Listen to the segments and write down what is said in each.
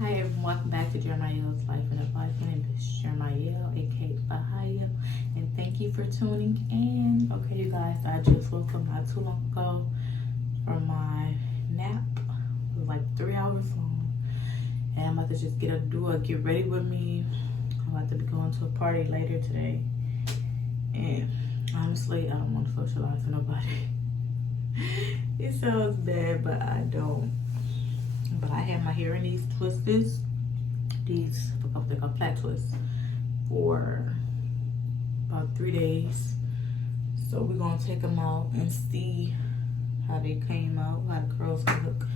Hi everyone, welcome back to Jeremiah's Life and Advice. My name is Jeremiah, aka faiahhh, and thank you for tuning in. Okay, you guys, I just woke up not too long ago from my nap. It was like 3 hours long, and I'm about to just get ready with me. I'm about to be going to a party later today, and honestly, I don't want to socialize with nobody. It sounds bad, but I don't. But I had my hair in these twisters, they're called flat twists, for about 3 days. So we're gonna take them out and see how they came out, how the curls look.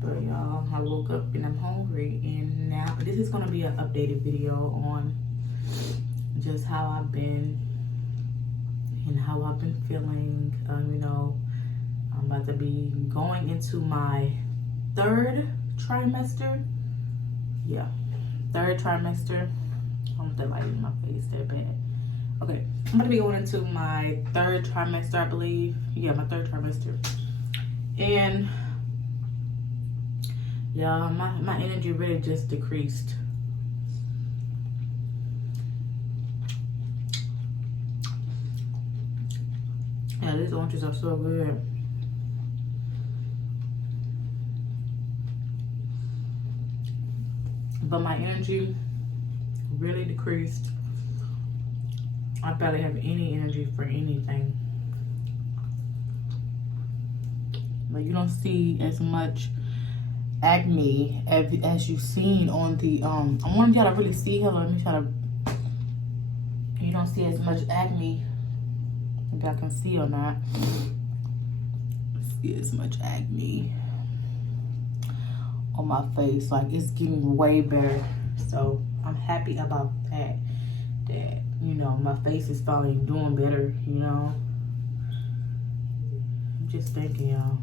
But y'all, I woke up and I'm hungry, and now this is gonna be an updated video on just how I've been and how I've been feeling. You know, I'm about to be going into my third trimester. Yeah, third trimester. I don't want that light in my face that bad. Okay, I'm gonna be going into my third trimester, I believe. Yeah, my third trimester. And yeah, my energy really just decreased. Yeah, these oranges are so good. But my energy really decreased. I barely have any energy for anything. But you don't see as much acne as you've seen on the I want y'all to really see her. Let me try to. You don't see as much acne. Maybe I can see or not. See as much acne on my face. Like, it's getting way better, so I'm happy about that you know, my face is finally doing better, you know. I'm just thinking, y'all.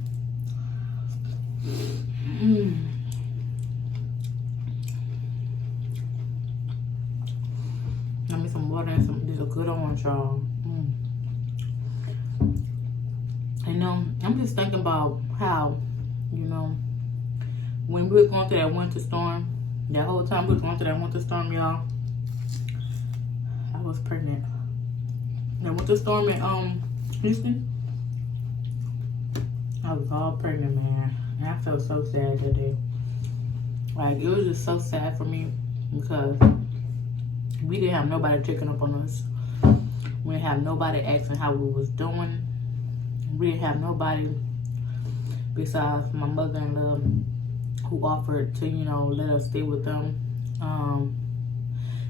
Give me some water and some, this is a good orange, y'all. And I'm just thinking about how, you know, when we were going through that winter storm, that whole time we were going through that winter storm, y'all, I was pregnant. That winter storm in Houston, I was all pregnant, man. And I felt so sad that day. Like, it was just so sad for me because we didn't have nobody checking up on us. We didn't have nobody asking how we was doing. We didn't have nobody besides my mother-in-law, who offered to, you know, let us stay with them.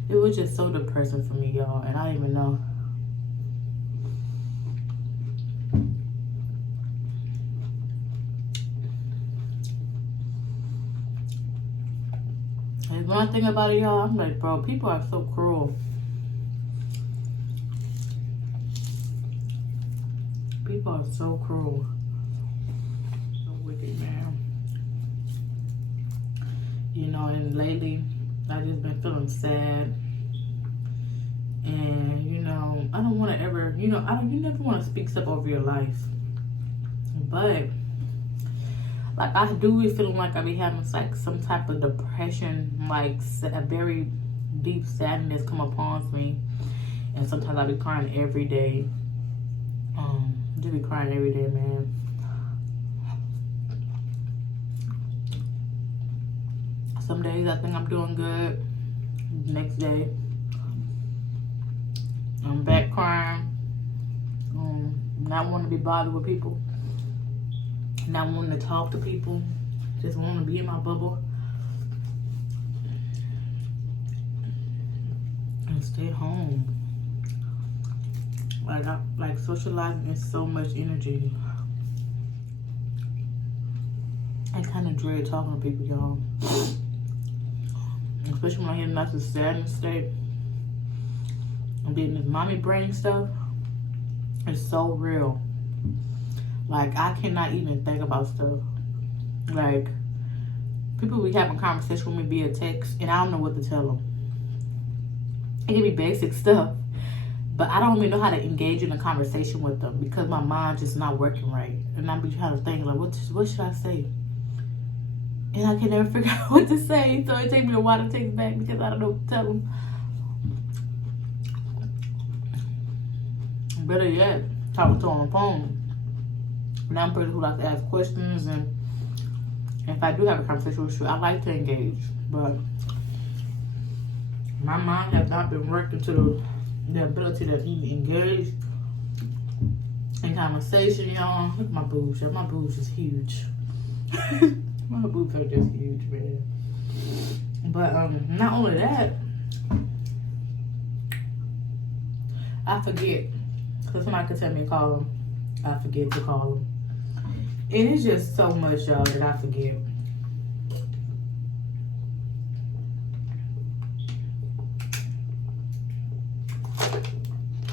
It was just so depressing for me, y'all, and I don't even know. And when I think about it, y'all, I'm like, bro, people are so cruel. People are so cruel. So wicked, man. You know, and lately, I just been feeling sad. And, you know, I don't want to ever, you know, you never want to speak stuff over your life. But, like, I do be feeling like I be having, like, some type of depression, like, a very deep sadness come upon me. And sometimes I be crying every day. Just be crying every day, man. Some days I think I'm doing good. Next day, I'm back crying. Not wanting to be bothered with people. Not wanting to talk to people. Just wanting to be in my bubble. And stay home. Like socializing is so much energy. I kind of dread talking to people, y'all. Especially when I hear not the sadness state. I'm getting this mommy brain stuff. It's so real. Like, I cannot even think about stuff. Like, people be having conversation with me via text, and I don't know what to tell them. It can be basic stuff, but I don't even know how to engage in a conversation with them because my mind just not working right. And I be trying to think, like, what should I say? And I can never figure out what to say. So it takes me a while to take it back because I don't know what to tell them. Better yet, talk to them on the phone. And I'm a person who likes to ask questions, and if I do have a conversation with you, I like to engage. But my mind has not been working to the ability to be engaged in conversation, y'all. Look at my boobs. My boobs is huge. My boobs are just huge, man. But not only that, I forget. So somebody could tell me to call them. I forget to call them. And it's just so much, y'all, that I forget.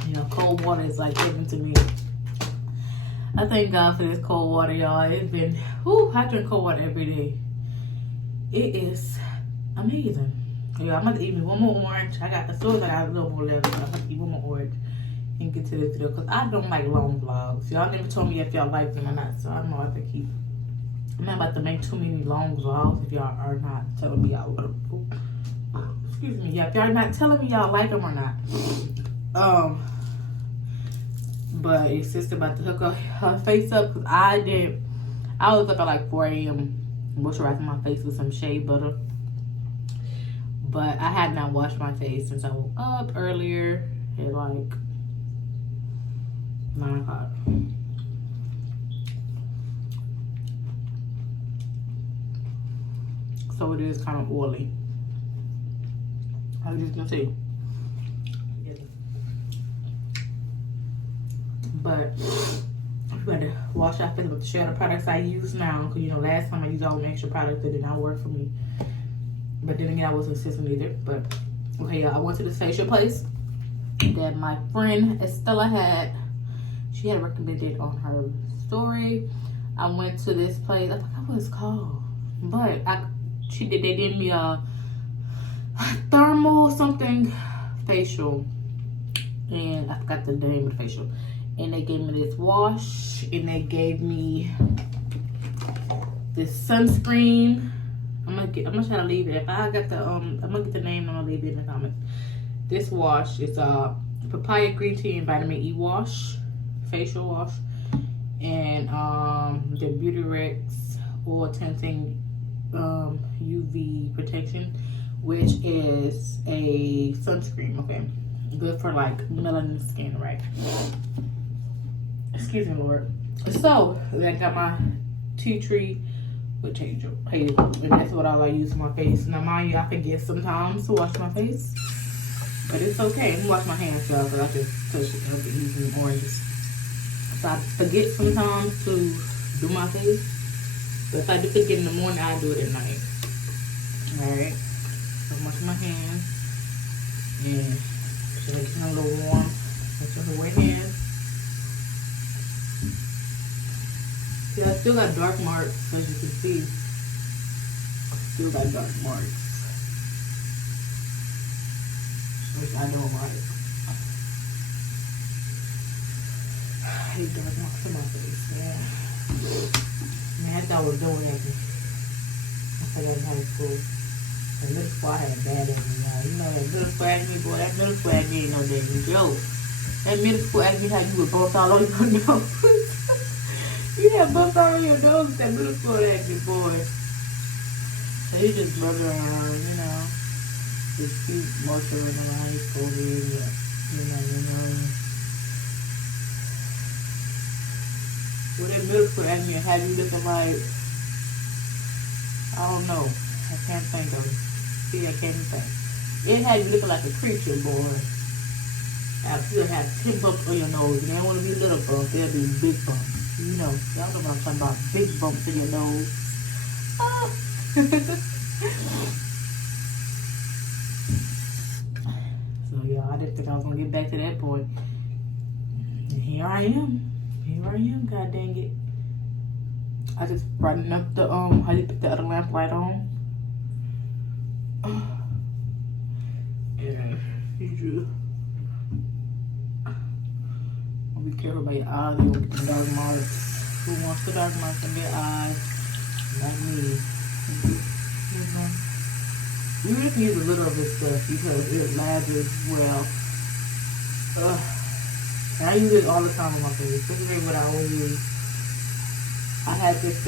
You know, cold water is like heaven to me. I thank God for this cold water, y'all. It's been, whoo, I drink cold water every day. It is amazing. Yeah, I'm about to eat me one more orange. As soon as I got a little more left, I'm about to eat one more orange and get to this video. Because I don't like long vlogs. Y'all never told me if y'all like them or not. So I don't know if I keep. I'm not about to make too many long vlogs if y'all are not telling me y'all love them. Excuse me. Yeah, if y'all not telling me y'all like them or not. But it's sister about to hook her face up because I was up at like 4 a.m. moisturizing my face with some shea butter. But I had not washed my face since I woke up earlier at like 9 o'clock. So it is kind of oily, as you can see. But I'm going to wash our face with the shadow products I use now. Because, you know, last time I used all the extra products that did not work for me. But then again, I wasn't consistent either. But, okay, y'all, I went to this facial place that my friend Estella had. She had recommended on her story. I went to this place. I forgot what it's called. But they did me a thermal something facial. And I forgot the name of the facial. And they gave me this wash, and they gave me this sunscreen. I'm gonna try to leave it. If I got the I'm gonna get the name and I'm gonna leave it in the comments. This wash is papaya green tea and vitamin E wash, facial wash, and the Beauty Rex oil tinting UV protection, which is a sunscreen. Okay, good for like melanin skin, right? Excuse me, Lord. So, I got my tea tree with hazel, and that's what all I use for my face. Now, mind you, I forget sometimes to wash my face, but it's okay. I'm gonna wash my hands, y'all, because I just touch it up and using oranges. So, I forget sometimes to do my face, but if I do forget in the morning, I do it at night. Alright, so I'm washing my hands, and should make them a little warm. Make sure I wear hands. Yeah, I still got dark marks, as you can see. Still got dark marks, which I don't like. I hate dark marks on my face, man. Man, I thought I was doing acne. I thought I was in high school. And middle school, I had bad acne now. You know that middle school acne, boy, that middle school acne ain't no damn joke. That middle school acne had you with both all over your nose. You have bumps all on your nose with that middle school acne, boy. So you just rub it around, you know. Just keep moisturizing around your forehead, you know. With that middle school acne, have you looking like, I don't know. I can't think of it. See, I can't think. It had you looking like a creature, boy. You'll have 10 bumps on your nose, and they don't want to be little bumps, they'll be big bumps. You know, y'all know what I'm talking about. Big bumps in your nose. Oh. So, y'all, I didn't think I was going to get back to that point. And here I am. God dang it. I just brightened up the, I did put the other lamp light on. Yeah, you be careful about your eyes. You don't get the dark marks. Who wants the dark marks in their eyes? Not me. You just use a little of this stuff because it lathers well. And I use it all the time on my face. This is what I always use. I had this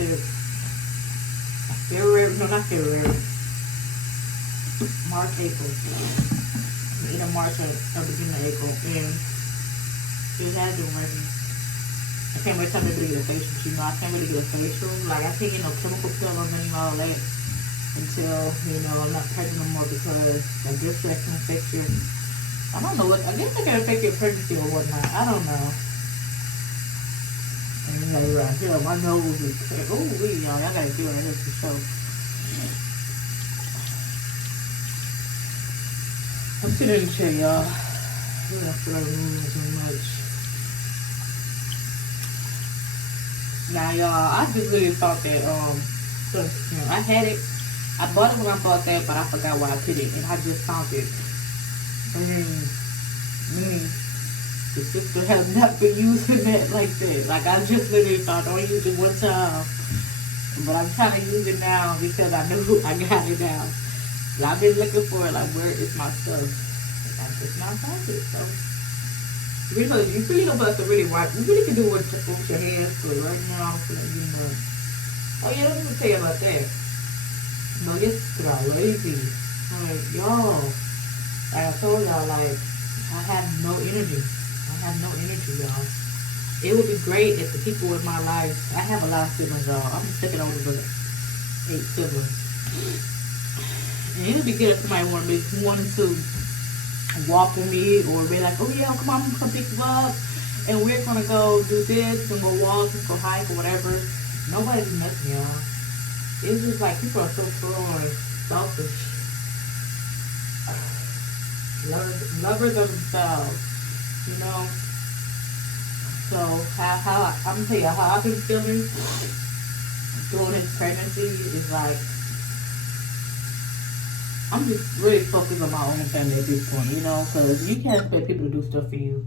February, no, not February, March, April. In March or beginning of April. And it has been working. I can't wait till I'm able to get a facial. You know, I can't really get a facial. Like, I can't get no chemical pill on any all that until, you know, I'm not pregnant no more because I guess that can affect your, I don't know what, I guess it can affect your pregnancy or whatnot. I don't know. And you know, right here, my nose is, oh, y'all gotta do it for sure. I'm sitting in the chair, y'all. I don't feel like moving too much. Now, y'all, I just really thought that, so, you know, I had it. I bought it when I bought that, but I forgot where I put it, and I just found it. The sister has not been using that like that. Like, I just literally thought, don't use it one time. But I'm trying to use it now because I knew I got it now. And I've been looking for it, like, where is my stuff? And I just not found it, so. You really don't have to really wipe. You really can do it with your hands, but right now, I'm gonna, you know. Oh, yeah, let me tell you about that. No, this got lazy. Like, y'all, like I told y'all, like, I have no energy. I have no energy, y'all. It would be great if the people in my life, I have a lot of siblings, y'all. I'm the second oldest of 8 siblings. And it would be good if somebody wanted to walk with me or be like, oh yeah, come on, I'm gonna pick you up. And we're gonna go do this and go walk and go hike or whatever. Nobody's nothing, y'all. It's just like people are so cruel and selfish. Lovers of themselves, you know. So how I'm gonna tell you how I've been feeling during this pregnancy is like I'm just really focused on my own family at this point, you know, because you can't expect people to do stuff for you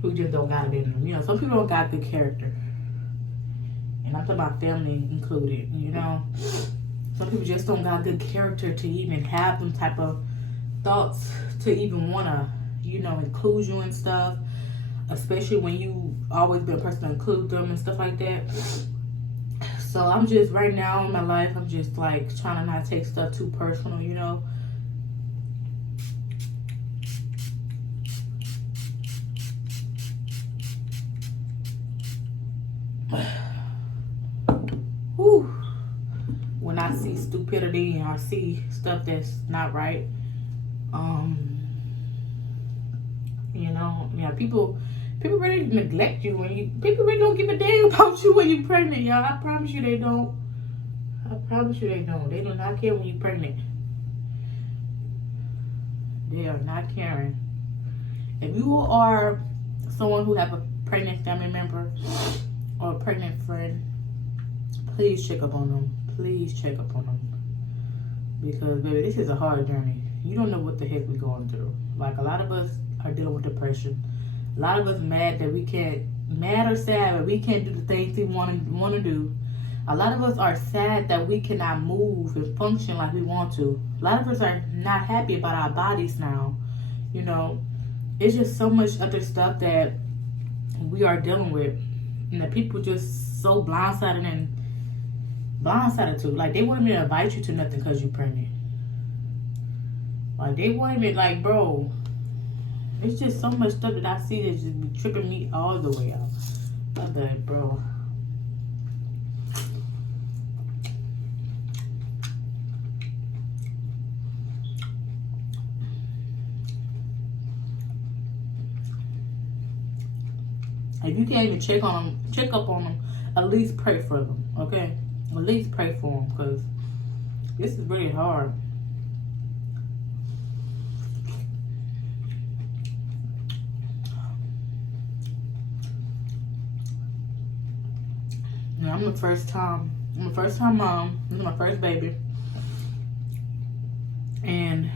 who just don't got it in them. You know, some people don't got good character. And I'm talking about family included, you know. Some people just don't got good character to even have them type of thoughts to even want to, you know, include you and stuff. Especially when you always been a person to include them and stuff like that. So I'm just, right now in my life, I'm just like trying to not take stuff too personal, you know. Whew. When I see stupidity and I see stuff that's not right, you know, yeah, people really neglect you when people really don't give a damn about you when you're pregnant, y'all. I promise you they don't. I promise you they don't. They do not care when you're pregnant. They are not caring. If you are someone who have a pregnant family member or a pregnant friend, please check up on them. Please check up on them. Because, baby, this is a hard journey. You don't know what the heck we're going through. Like, a lot of us are dealing with depression. A lot of us mad or sad that we can't do the things we want to do. A lot of us are sad that we cannot move and function like we want to. A lot of us are not happy about our bodies now. You know, it's just so much other stuff that we are dealing with. And the people just so blindsided to. Like, they won't even invite you to nothing because you're pregnant. Like, they won't even, like, bro. It's just so much stuff that I see that just be tripping me all the way out. I'm like, bro. If you can't even check up on them, at least pray for them, okay? At least pray for them, because this is really hard. Now, I'm a first time mom. This is my first baby. And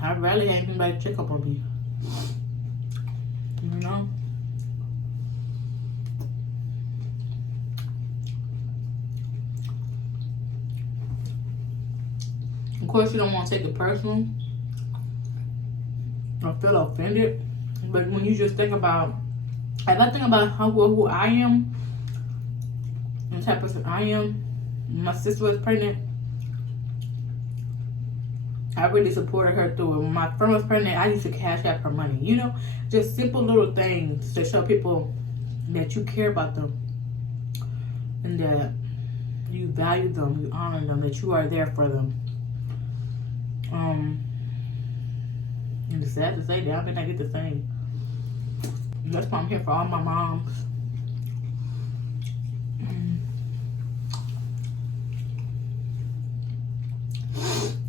I rarely had anybody check up on me. You know? Of course, you don't want to take it personal or feel offended. But when you just think about, if I think about who I am, and the type of person I am, my sister was pregnant, I really supported her through it. When my friend was pregnant, I used to cash out her money. You know, just simple little things to show people that you care about them and that you value them, you honor them, that you are there for them. And it's sad to say that I think I get the same. That's why I'm here for all my moms.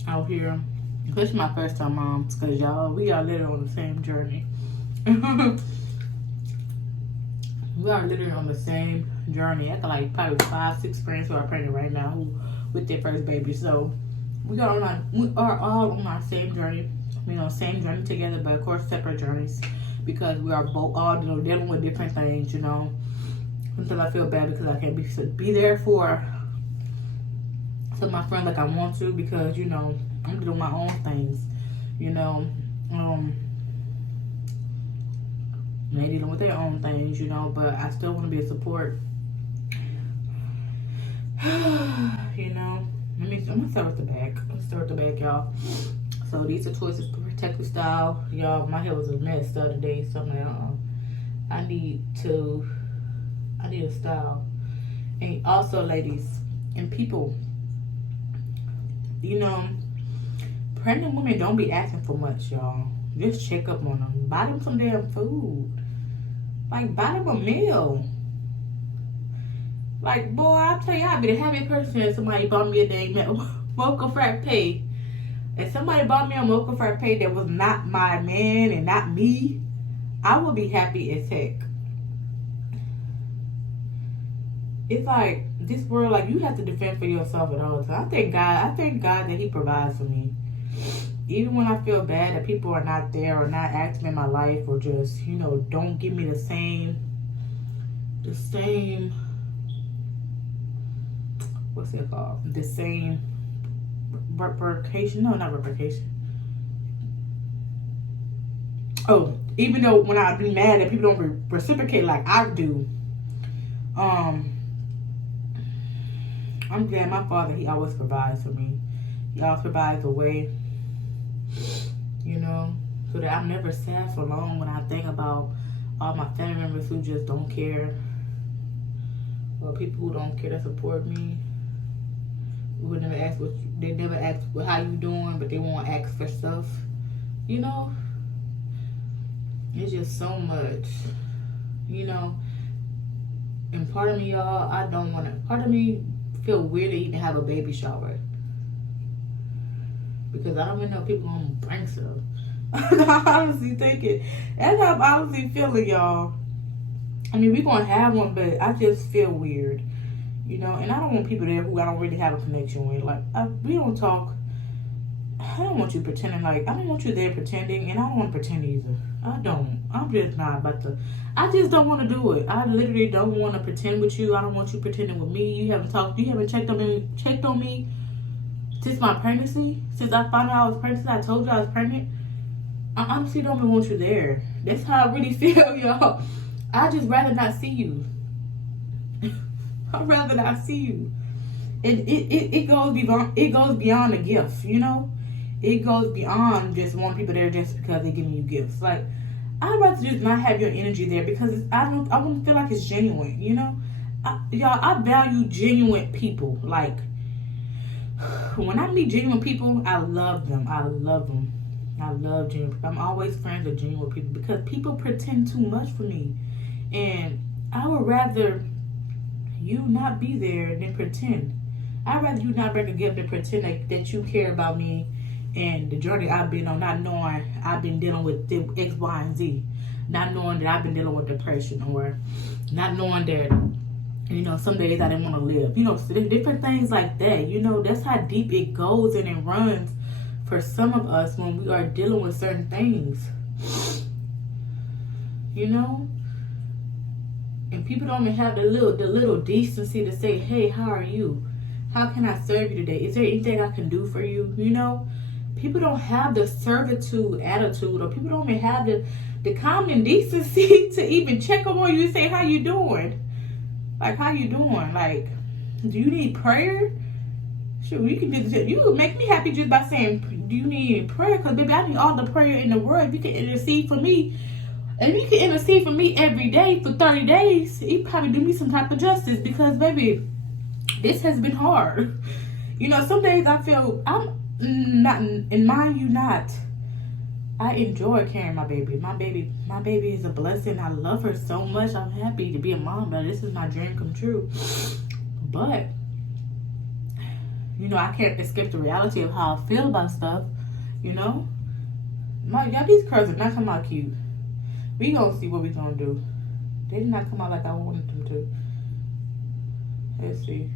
Out here, especially my first time moms, because y'all, we are literally on the same journey. We are literally on the same journey. I got like probably 5-6 friends who are pregnant right now who with their first baby. So we are all on our same journey. You know, same journey together, but of course separate journeys, because we are both all, you know, dealing with different things. You know, sometimes I feel bad because I can't be there for some of my friends like I want to, because you know I'm doing my own things. You know, they dealing with their own things, you know, but I still want to be a support. You know, I'm gonna start with the back. Let's start with the back, y'all. So these are choices for protective style. Y'all, my hair was a mess the other day, so I'm like, I need a style. And also, ladies and people, you know, pregnant women don't be asking for much, y'all. Just check up on them. Buy them some damn food. Like, buy them a meal. Like, boy, I'll tell you, I'd be the happiest person if somebody bought me a dang mocha frappe. If somebody bought me a mocha frappe that was not my man and not me, I would be happy as heck. It's like, this world, like, you have to defend for yourself at all times. I thank God that he provides for me. Even when I feel bad that people are not there or not active in my life, or just, you know, don't give me the same, what's it called? The same replication? No, not replication. Oh, even though when I be mad that people don't reciprocate like I do, I'm glad my father, he always provides for me. He always provides a way, you know, so that I'm never sad for long when I think about all my family members who just don't care, or people who don't care to support me. Who never ask they never ask how you doing, but they won't ask for stuff. You know, it's just so much, you know. And part of me, y'all, part of me feel weird to even have a baby shower, because I don't even know if people gonna bring stuff. I'm honestly thinking, that's how I'm honestly feeling, y'all. I mean, we gonna have one, but I just feel weird, you know. And I don't want people there who I don't really have a connection with. Like, we don't talk. I don't want you pretending. Like, I don't want you there pretending, and I don't want to pretend either. I don't. I'm just not about to. I just don't want to do it. I literally don't want to pretend with you. I don't want you pretending with me. You haven't talked. You haven't checked on me since my pregnancy. Since I found out I was pregnant. I told you I was pregnant. I honestly don't even want you there. That's how I really feel, y'all. I just rather not see you. I'd rather not see you. It goes beyond a gift, you know. It goes beyond just wanting people there just because they're giving you gifts. Like, I'd rather just not have your energy there, because I wouldn't feel like it's genuine, you know. Y'all, I value genuine people. Like, when I meet genuine people, I love them. I love them. I love genuine people. I'm always friends with genuine people, because people pretend too much for me. And I would rather you not be there than pretend. I'd rather you not bring a gift than pretend that you care about me and the journey I've been on, not knowing I've been dealing with X, Y, and Z. Not knowing that I've been dealing with depression, or not knowing that, you know, some days I didn't want to live. You know, different things like that. You know, that's how deep it goes and it runs for some of us when we are dealing with certain things. You know? And people don't even have the little decency to say, hey, how are you? How can I serve you today? Is there anything I can do for you? You know, people don't have the servitude attitude, or people don't even have the common decency to even check up on you and say, how you doing? Like, how you doing? Like, do you need prayer? Sure, you can do this. You would make me happy just by saying, do you need prayer? Because, baby, I need all the prayer in the world. If you can intercede for me, and if you can intercede for me every day for 30 days, you probably do me some type of justice. Because, baby, this has been hard. You know, some days I feel I'm not, and mind you not, I enjoy carrying my baby. My baby is a blessing. I love her so much. I'm happy to be a mom, but this is my dream come true. But, you know, I can't escape the reality of how I feel about stuff, you know. Y'all, these curls are not come out cute. We gonna see what we gonna do. They did not come out like I wanted them to. Let's see.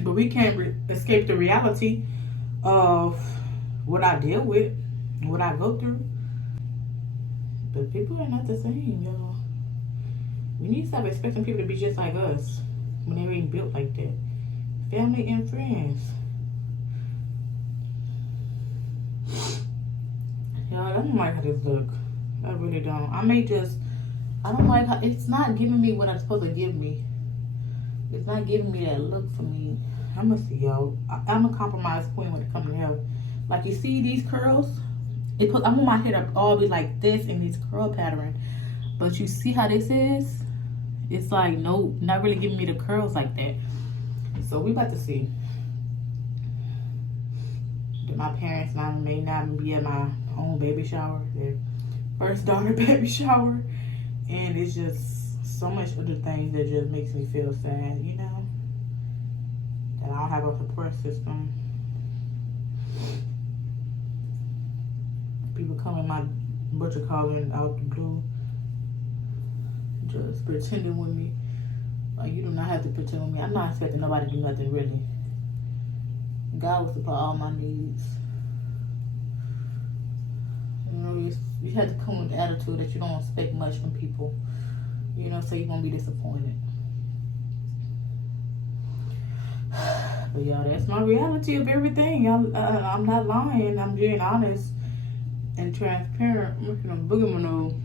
But we can't escape the reality of what I deal with, what I go through. But people are not the same, y'all. We need to stop expecting people to be just like us when they ain't built like that. Family and friends. Y'all, I don't like how this look. I really don't. I don't like how, it's not giving me what it's supposed to give me. It's not giving me that look for me. I'm gonna see, y'all. I'm a compromise queen when it comes to hair. Like, you see these curls? I want my hair to all be like this in this curl pattern. But you see how this is? It's like, no, not really giving me the curls like that. So we about to see. My parents may not be at my own baby shower, their first daughter baby shower. And it's just so much other things that just makes me feel sad, you know? That I don't have a support system. People come in my butcher calling out the blue, just pretending with me. Like, you do not have to pretend with me. I'm not expecting nobody to do nothing, really. God will supply all my needs. You know, you have to come with the attitude that you don't expect much from people. You know, so you won't be disappointed. But y'all, that's my reality of everything. Y'all, I'm not lying. I'm being honest and transparent. I'm looking at Boogerman.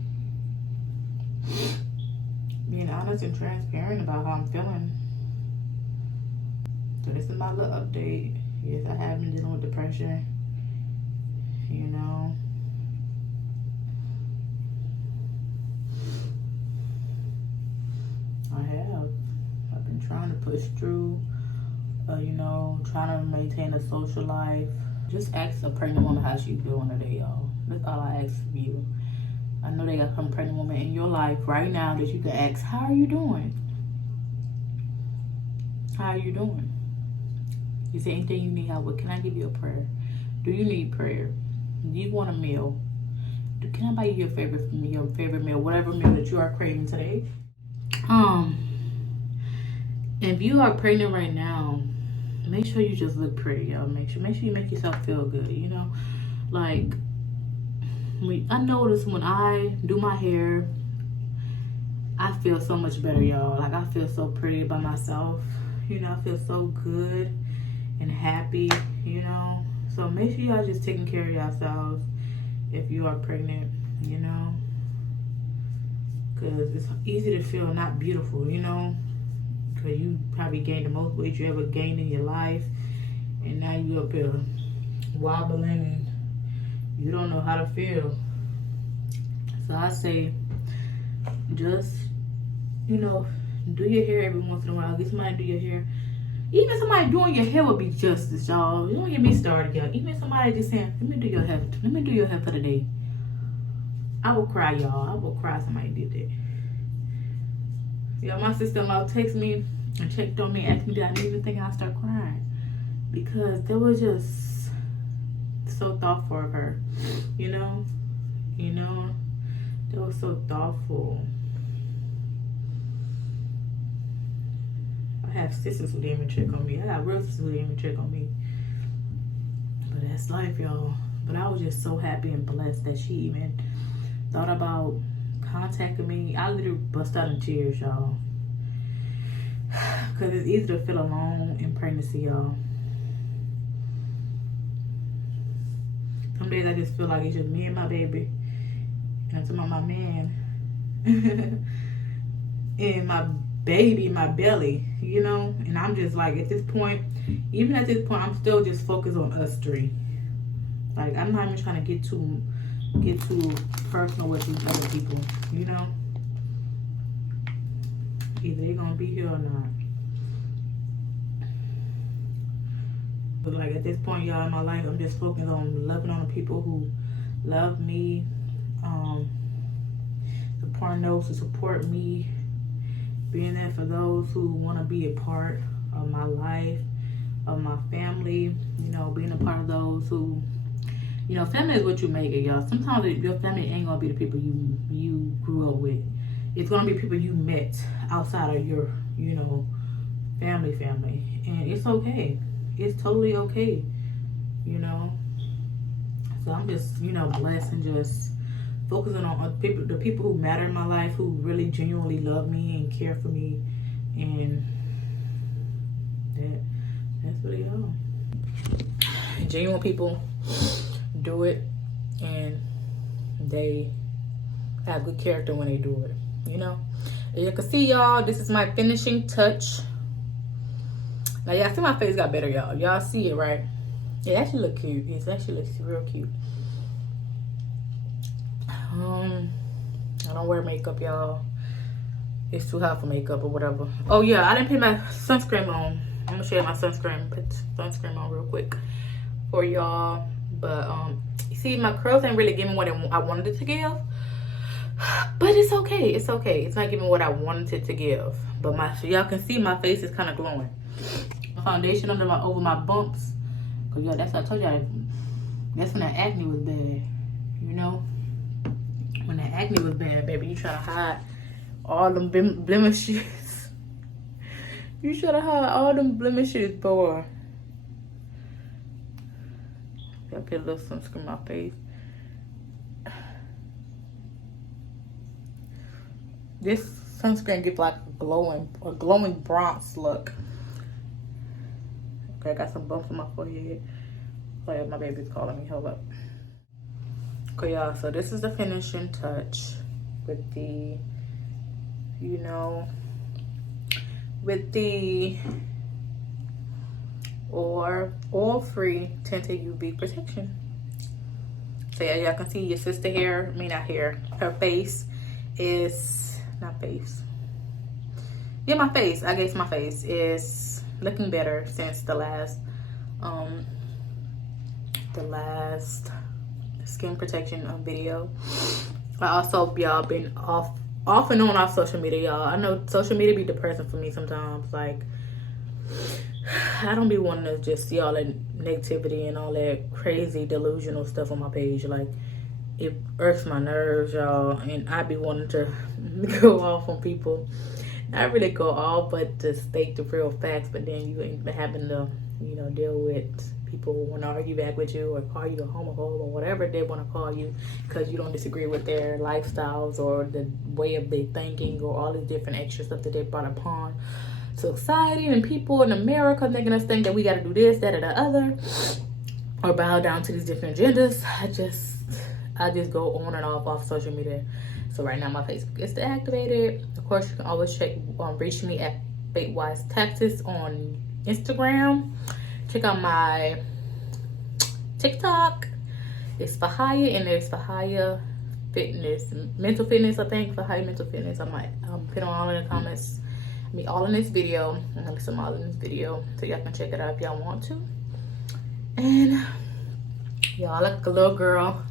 Being honest and transparent about how I'm feeling. So this is my little update. Yes, I have been dealing with depression. You know. I have. I've been trying to push through. You know, trying to maintain a social life. Just ask a pregnant woman how she doing today, y'all. That's all I ask of you. I know they got some pregnant woman in your life right now that you can ask, how are you doing? How are you doing? Is there anything you need help with? Can I give you a prayer? Do you need prayer? Do you want a meal? Can I buy you your favorite meal, whatever meal that you are craving today? If you are pregnant right now, make sure you just look pretty, y'all. Make sure you make yourself feel good, you know? Like, I notice when I do my hair, I feel so much better, y'all. Like, I feel so pretty by myself. You know, I feel so good and happy, you know? So make sure y'all just taking care of yourselves if you are pregnant, you know? Because it's easy to feel not beautiful, you know? Because you probably gained the most weight you ever gained in your life. And now you up here wobbling and you don't know how to feel. So I say, just, you know, do your hair every once in a while. Get somebody to do your hair. Even somebody doing your hair would be justice, y'all. You don't get me started, y'all. Even somebody just saying, let me do your hair. Let me do your hair for the day. I will cry, y'all. I will cry if somebody did that. Yeah, my sister-in-law texted me and checked on me and asked me, did I need anything? I start crying. Because they was just so thoughtful of her. You know? You know? They were so thoughtful. I have sisters who didn't even check on me. I have real sisters who didn't even check on me. But that's life, y'all. But I was just so happy and blessed that she even thought about contacting me. I literally bust out in tears, y'all. Because it's easy to feel alone in pregnancy, y'all. Some days I just feel like it's just me and my baby. And I'm talking about my man. And my baby in my belly, you know? And I'm just like, at this point, even at this point, I'm still just focused on us three. Like, I'm not even trying to get too personal with these other people, you know? Either they're gonna be here or not. But like at this point, y'all, in my life, I'm just focused on loving on the people who love me, supporting those who support me, being there for those who want to be a part of my life, of my family, you know, being a part of those who, you know, family is what you make it, y'all. Sometimes your family ain't gonna be the people you grew up with. It's gonna be people you met outside of your, you know, family. And it's okay. It's totally okay, you know. So I'm just, you know, blessed and just focusing on people, the people who matter in my life, who really genuinely love me and care for me. And that's what they are. Genuine people do it, and they have good character when they do it, you know. As you can see, y'all, this is my finishing touch. Now y'all see my face got better, y'all see it, right? It actually look cute. It actually looks real cute. I don't wear makeup, y'all. It's too hot for makeup or whatever. Oh yeah, I didn't put my sunscreen on. I'm gonna show you my sunscreen. Put sunscreen on real quick for y'all. But you see, my curls ain't really giving what I wanted it to give. But it's okay. It's okay. It's not giving what I wanted it to give. But y'all can see my face is kind of glowing. My foundation over my bumps. Cause yeah, that's what I told y'all. That's when that acne was bad. You know, when that acne was bad, baby, you try to hide all them blemishes. You try to hide all them blemishes, boy. I put a little sunscreen on my face. This sunscreen gives like a glowing bronze look. Okay, I got some bumps on my forehead. Like my baby's calling me. Hold up. Okay, y'all. So this is the finishing touch with the, you know, with the oil-free tinted UV protection. So yeah, y'all can see your sister here. I mean, not here. Her face is not face. Yeah, my face. I guess my face is looking better since the last skin protection video. I also, y'all, been off and on off social media, y'all. I know social media be depressing for me sometimes. Like, I don't be wanting to just see all that negativity and all that crazy delusional stuff on my page. Like, it irks my nerves, y'all, and I be wanting to go off on people. Not really go off, but to state the real facts. But then you ain't having to, you know, deal with people who want to argue back with you or call you a homophobe or whatever they want to call you because you don't disagree with their lifestyles or the way of their thinking or all these different extra stuff that they brought upon society and people in America, making us think that we got to do this, that, or the other, or bow down to these different agendas. I just go on and off social media. So right now my Facebook is deactivated. Of course, you can always reach me at Fatewise Texas on Instagram. Check out my TikTok. It's faiahhh, and there's faiahhh fitness, mental fitness. I think faiahhh mental fitness. I might put on all in the comments. All in this video. I'm gonna list them all in this video so y'all can check it out if y'all want to. And y'all, look like a little girl.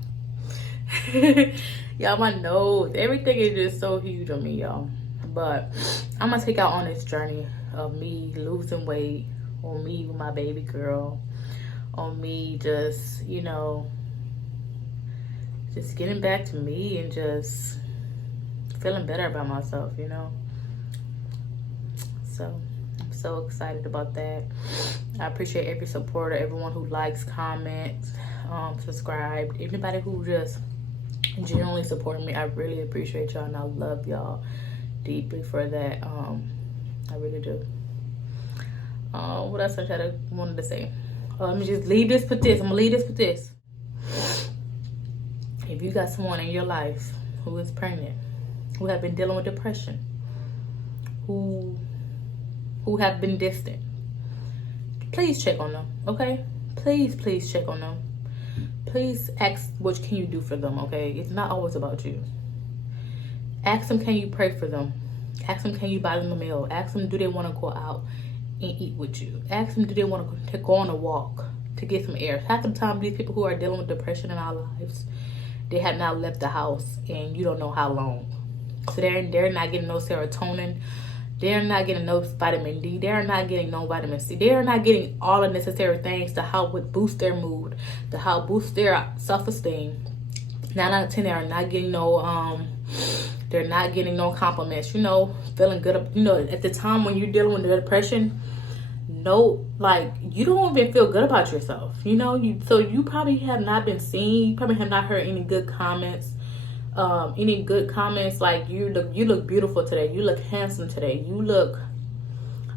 Y'all, my nose, everything is just so huge on me, y'all. But I'm gonna take out on this journey of me losing weight, on me with my baby girl, on me just, you know, just getting back to me and just feeling better about myself, you know. So I'm so excited about that. I appreciate every supporter, everyone who likes, comments, subscribe, anybody who just genuinely supporting me. I really appreciate y'all, and I love y'all deeply for that. I really do. What else I wanted to say? Let me just leave this with this. I'm gonna leave this with this. If you got someone in your life who is pregnant, who have been dealing with depression, who have been distant, please check on them, okay? Please check on them. Please ask, what can you do for them, okay? It's not always about you. Ask them, can you pray for them? Ask them, can you buy them a meal? Ask them, do they want to go out and eat with you? Ask them, do they want to go on a walk to get some air? Half the time, these people who are dealing with depression in our lives, they have not left the house, and you don't know how long. So they're not getting no serotonin. They're not getting no vitamin D. They're not getting no vitamin C. They're not getting all the necessary things to help with boost their mood, to help boost their self-esteem. 9 out of 10, they're not getting no compliments, you know, feeling good. You know, at the time when you're dealing with depression, you don't even feel good about yourself, you know. So you probably have not been seen. You probably have not heard any good comments. Like, you look beautiful today. You look handsome today.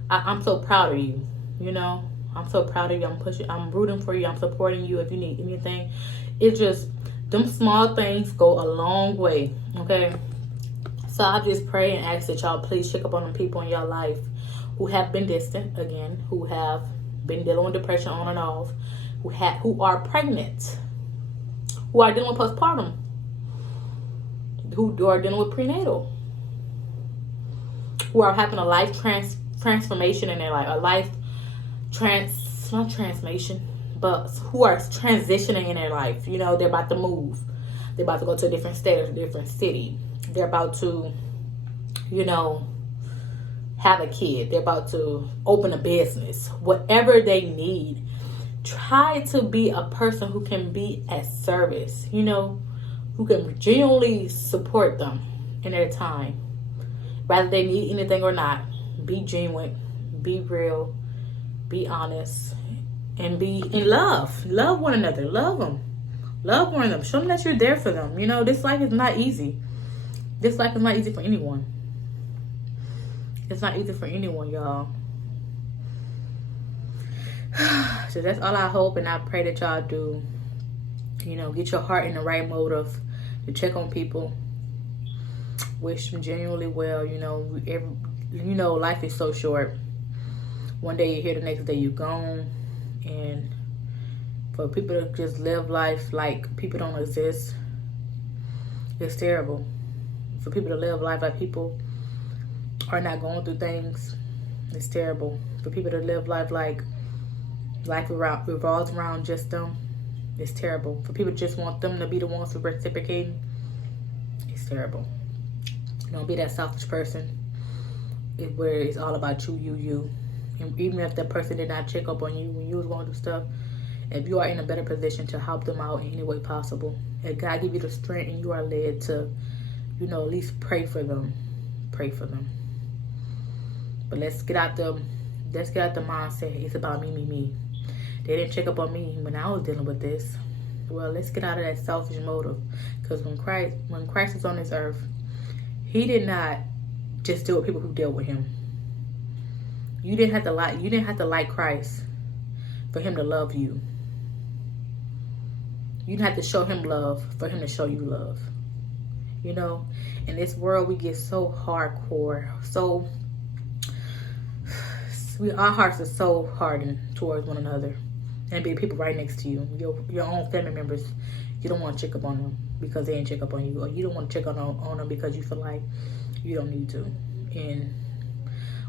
I'm so proud of you. You know, I'm so proud of you. I'm rooting for you. I'm supporting you if you need anything. It's just, them small things go a long way, okay? So I just pray and ask that y'all please check up on the people in your life who have been distant, again, who have been dealing with depression on and off, who are pregnant, who are dealing with postpartum, who are dealing with prenatal, who are having a life transformation in their life, not transformation, but who are transitioning in their life. You know, they're about to move. They're about to go to a different state or a different city. They're about to, you know, have a kid. They're about to open a business. Whatever they need, try to be a person who can be at service, you know, who can genuinely support them in their time. Whether they need anything or not, be genuine, be real, be honest, and be in love. Love one another. Love them. Love one of them. Show them that you're there for them. You know, this life is not easy. This life is not easy for anyone. It's not easy for anyone, y'all. So that's all I hope, and I pray that y'all do. You know, get your heart in the right motive to check on people. Wish them genuinely well. You know, life is so short. One day you're here, the next day you're gone. And for people to just live life like people don't exist, it's terrible. For people to live life like people are not going through things, it's terrible. For people to live life like life revolves around just them, it's terrible. For people to just want them to be the ones reciprocating, it's terrible. Don't be that selfish person where it's all about you. And even if that person did not check up on you when you was going through stuff, if you are in a better position to help them out in any way possible, if God give you the strength and you are led to, you know, at least pray for them. Pray for them. But let's get out the mindset. It's about me. They didn't check up on me when I was dealing with this. Well, let's get out of that selfish motive. Because when Christ was on this earth, he did not just deal with people who dealt with him. You didn't have to like Christ for him to love you. You didn't have to show him love for him to show you love. You know, in this world we get so hardcore, our hearts are so hardened towards one another, and be people right next to you, your own family members. You don't want to check up on them because they ain't check up on you, or you don't want to check on them because you feel like you don't need to. And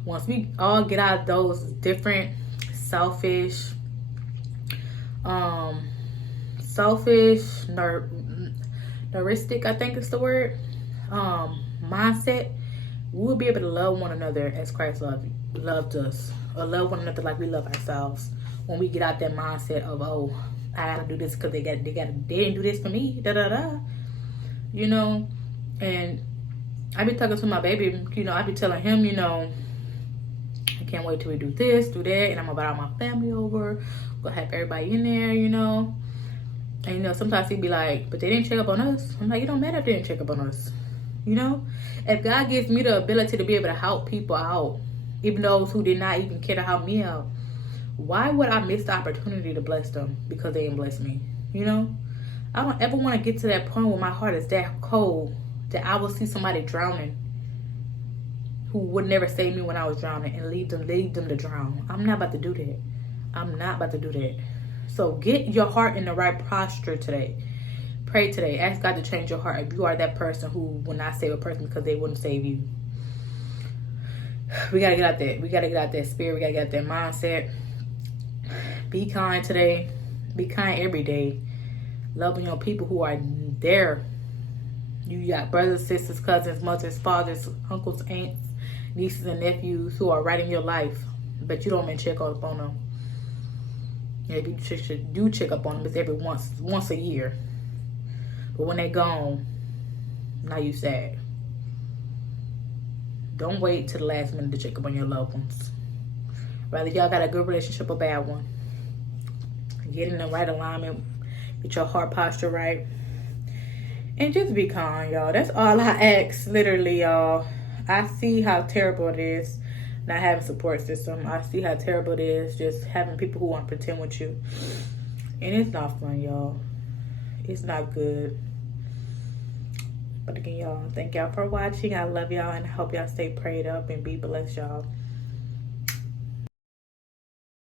once we all get out of those different selfish, neuristic, I think is the word, mindset, we'll be able to love one another as Christ loved us, or love one another like we love ourselves. When we get out that mindset of, oh, I gotta do this because they didn't do this for me, you know. And I be talking to my baby, you know, I be telling him, you know, I can't wait till we do this, do that, and I'm gonna invite all my family over, gonna have everybody in there, you know. And you know, sometimes he'd be like, but they didn't check up on us. I'm like, it don't matter if they didn't check up on us. You know, if God gives me the ability to be able to help people out, even those who did not even care to help me out, why would I miss the opportunity to bless them because they didn't bless me? You know, I don't ever want to get to that point where my heart is that cold that I will see somebody drowning who would never save me when I was drowning and leave them to drown. I'm not about to do that. I'm not about to do that. So get your heart in the right posture today. Pray today. Ask God to change your heart if you are that person who will not save a person because they wouldn't save you. We gotta get out there. We gotta get out that spirit. We gotta get out that mindset. Be kind today. Be kind every day. Loving your people who are there. You got brothers, sisters, cousins, mothers, fathers, uncles, aunts, nieces, and nephews who are right in your life, but you don't even check up on them. If you do check up on them, it's every once a year. But when they gone, now you sad. Don't wait till the last minute to check up on your loved ones. Whether y'all got a good relationship or bad one, get in the right alignment, get your heart posture right, and just be kind, y'all. That's all I ask, literally, y'all. I see how terrible it is not having a support system. I see how terrible it is just having people who want to pretend with you. And it's not fun, y'all. It's not good. But again, y'all, thank y'all for watching. I love y'all and I hope y'all stay prayed up and be blessed, y'all.